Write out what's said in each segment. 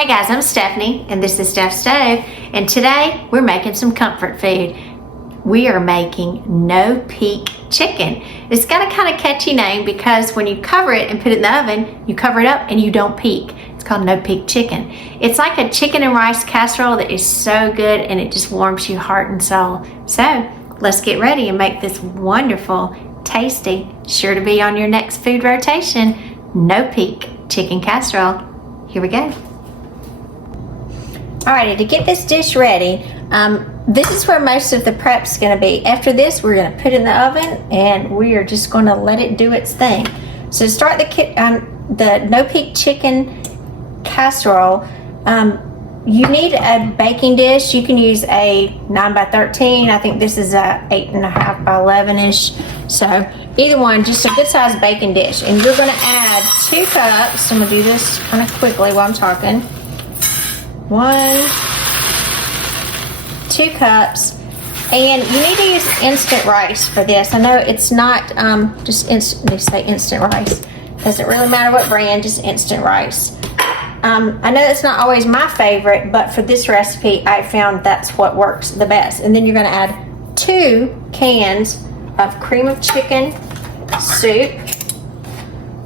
Hey guys, I'm Stephanie and this is Steph's Stove, and today we're making some comfort food. We are making no peak chicken. It's got a kind of catchy name because when you cover it and put it in the oven, you cover it up and you don't peak. It's called no peak chicken. It's like a chicken and rice casserole that is so good and it just warms your heart and soul. So let's get ready and make this wonderful, tasty, sure to be on your next food rotation, no peak chicken casserole. Here we go. Alrighty, to get this dish ready, this is where most of the prep's going to be. After this, we're going to put it in the oven and we are just going to let it do its thing. So to start the no peak chicken casserole, you need a baking dish. You can use a 9 by 13. I think this is a 8.5 by 11-ish. So either one, just a good sized baking dish. And you're going to add 2 cups. I'm going to do this kind of quickly while I'm talking. 1, 2 cups, and you need to use instant rice for this. I know it's not just instant. They say instant rice. Doesn't really matter what brand, just instant rice. I know it's not always my favorite, but for this recipe, I found that's what works the best. And then you're going to add 2 cans of cream of chicken soup.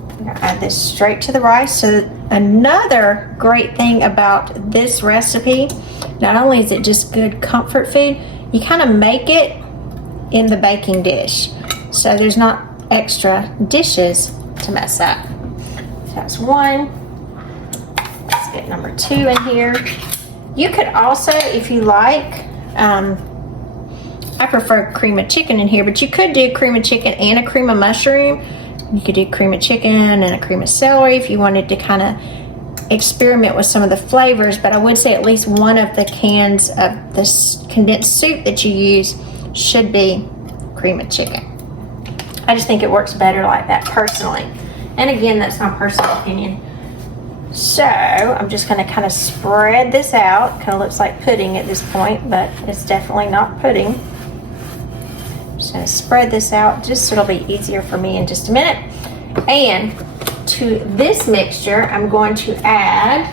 I'm going to add this straight to the rice. So another great thing about this recipe, not only is it just good comfort food, you kind of make it in the baking dish. So there's not extra dishes to mess up. So that's 1. Let's get number 2 in here. You could also, if you like, I prefer cream of chicken in here, but you could do cream of chicken and a cream of mushroom. You could do cream of chicken and a cream of celery if you wanted to kind of experiment with some of the flavors, but I would say at least one of the cans of this condensed soup that you use should be cream of chicken. I just think it works better like that personally. And again, that's my personal opinion. So I'm just going to kind of spread this out. Kind of looks like pudding at this point, but it's definitely not pudding. Just going to spread this out just so it'll be easier for me in just a minute. And to this mixture, I'm going to add,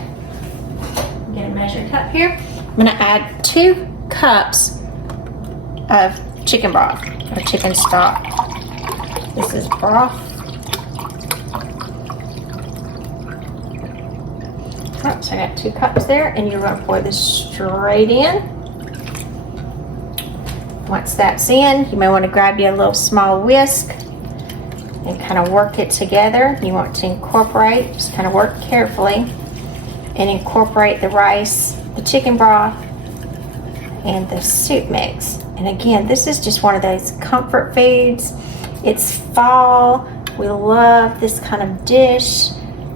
get a measuring cup here. I'm going to add 2 cups of chicken broth or chicken stock. This is broth. Right, so I got 2 cups there, and you're going to pour this straight in. Once that's in, you may want to grab you a little small whisk and kind of work it together. You want to incorporate, just kind of work carefully and incorporate the rice, the chicken broth, and the soup mix. And again, this is just one of those comfort foods. It's fall. We love this kind of dish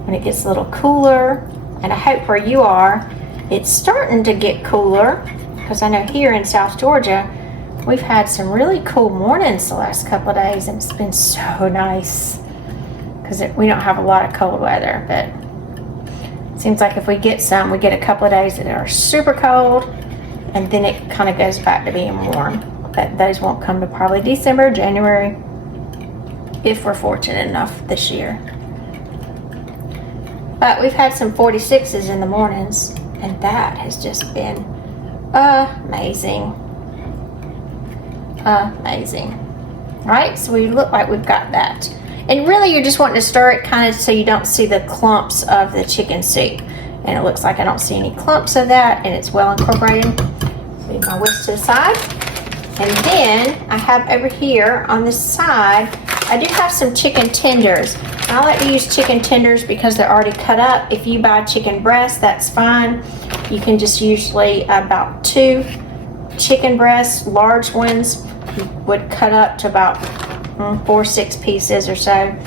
when it gets a little cooler. And I hope where you are, it's starting to get cooler, because I know here in South Georgia, we've had some really cool mornings the last couple of days, and it's been so nice because we don't have a lot of cold weather, but it seems like if we get some, we get a couple of days that are super cold, and then it kind of goes back to being warm. But those won't come to probably December, January, if we're fortunate enough this year. But we've had some 46s in the mornings, and that has just been amazing. Amazing. Right, so we look like we've got that. And really you're just wanting to stir it kind of so you don't see the clumps of the chicken soup. And it looks like I don't see any clumps of that, and it's well incorporated. So leave my whisk to the side. And then I have over here on this side, I do have some chicken tenders. I like to use chicken tenders because they're already cut up. If you buy chicken breasts, that's fine. You can just usually about 2 chicken breasts, large ones, you would cut up to about 4 or 6 pieces or so.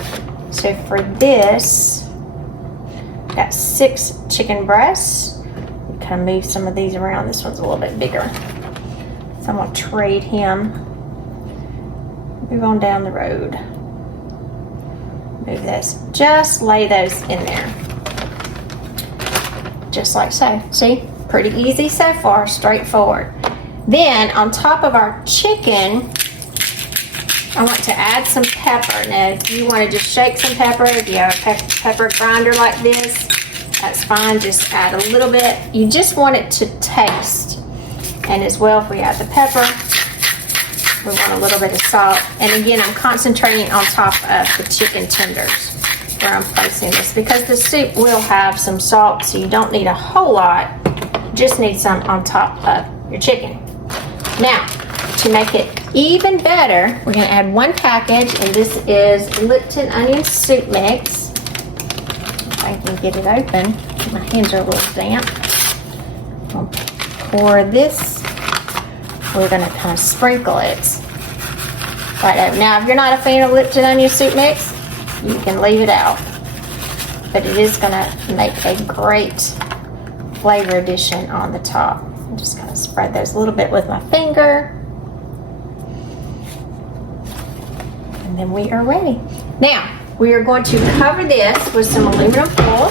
So for this, got 6 chicken breasts. Kind of move some of these around. This one's a little bit bigger, so I'm going to trade him. Move on down the road. Move this. Just lay those in there. Just like so. See? Pretty easy so far. Straightforward. Then on top of our chicken, I want to add some pepper. Now, if you want to just shake some pepper, if you have a pepper grinder like this, that's fine. Just add a little bit. You just want it to taste. And as well, if we add the pepper, we want a little bit of salt. And again, I'm concentrating on top of the chicken tenders where I'm placing this, because the soup will have some salt, so you don't need a whole lot. You just need some on top of your chicken. Now, to make it even better, we're going to add one package, and this is Lipton Onion Soup Mix. If I can get it open. My hands are a little damp. I'll pour this. We're going to kind of sprinkle it right over. Now, if you're not a fan of Lipton Onion Soup Mix, you can leave it out. But it is going to make a great flavor addition on the top. I'm just going to spread those a little bit with my finger. And then we are ready. Now, we are going to cover this with some aluminum foil.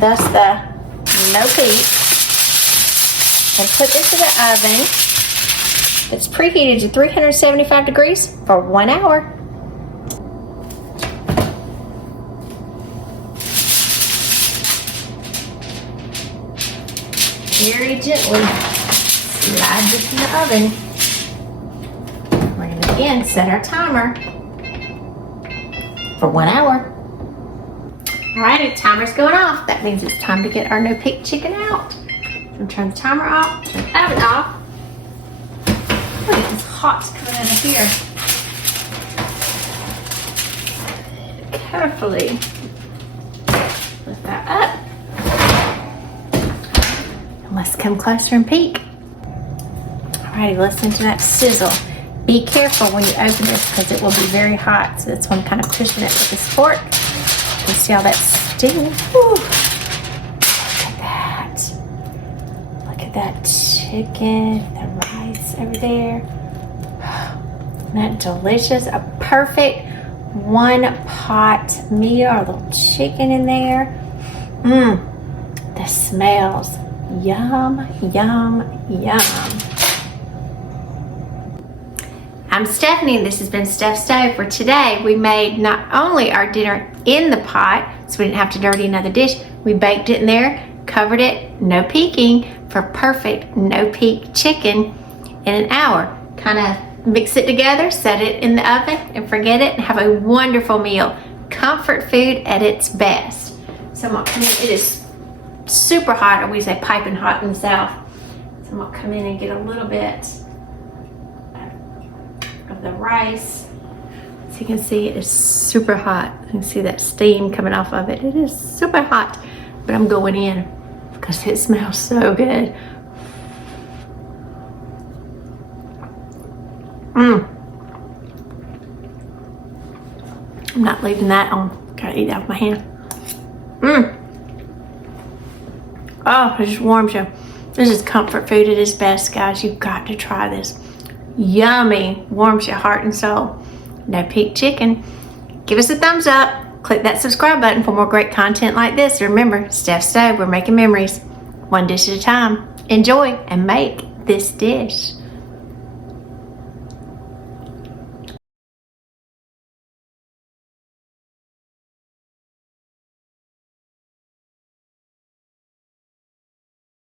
Thus the no peak. And put this in the oven. It's preheated to 375 degrees for 1 hour. Very gently slide this in the oven. We're going to again set our timer for 1 hour. Alrighty, timer's going off. That means it's time to get our no-peak chicken out. So turn the timer off, turn the oven off. Look at this hot's coming out of here. Carefully lift that up. And let's come closer and peek. Alrighty, listen to that sizzle. Be careful when you open this because it will be very hot. So that's why I'm kind of pushing it with this fork. You can see how that's steaming. Whew. Look at that. Look at that chicken, the rice over there. Isn't that delicious? A perfect one pot meal, or a little chicken in there. The smells. Yum, yum, yum. I'm Stephanie, and this has been Steph's Stove. For today, we made not only our dinner in the pot, so we didn't have to dirty another dish, we baked it in there, covered it, no peeking, for perfect no-peek chicken in an hour. Kind of mix it together, set it in the oven, and forget it, and have a wonderful meal. Comfort food at its best. So I'm gonna come in, it is super hot, or we say piping hot in the South. So I'm gonna come in and get a little bit of the rice. So you can see it is super hot. You can see that steam coming off of it. It is super hot, but I'm going in because it smells so good. I'm not leaving that on. Gotta eat out of my hand. Oh, it just warms you. This is comfort food at its best, guys. You've got to try this. Yummy, warms your heart and soul. No-peek chicken. Give us a thumbs up. Click that subscribe button for more great content like this. Remember, Steph's Stove, we're making memories one dish at a time. Enjoy and make this dish.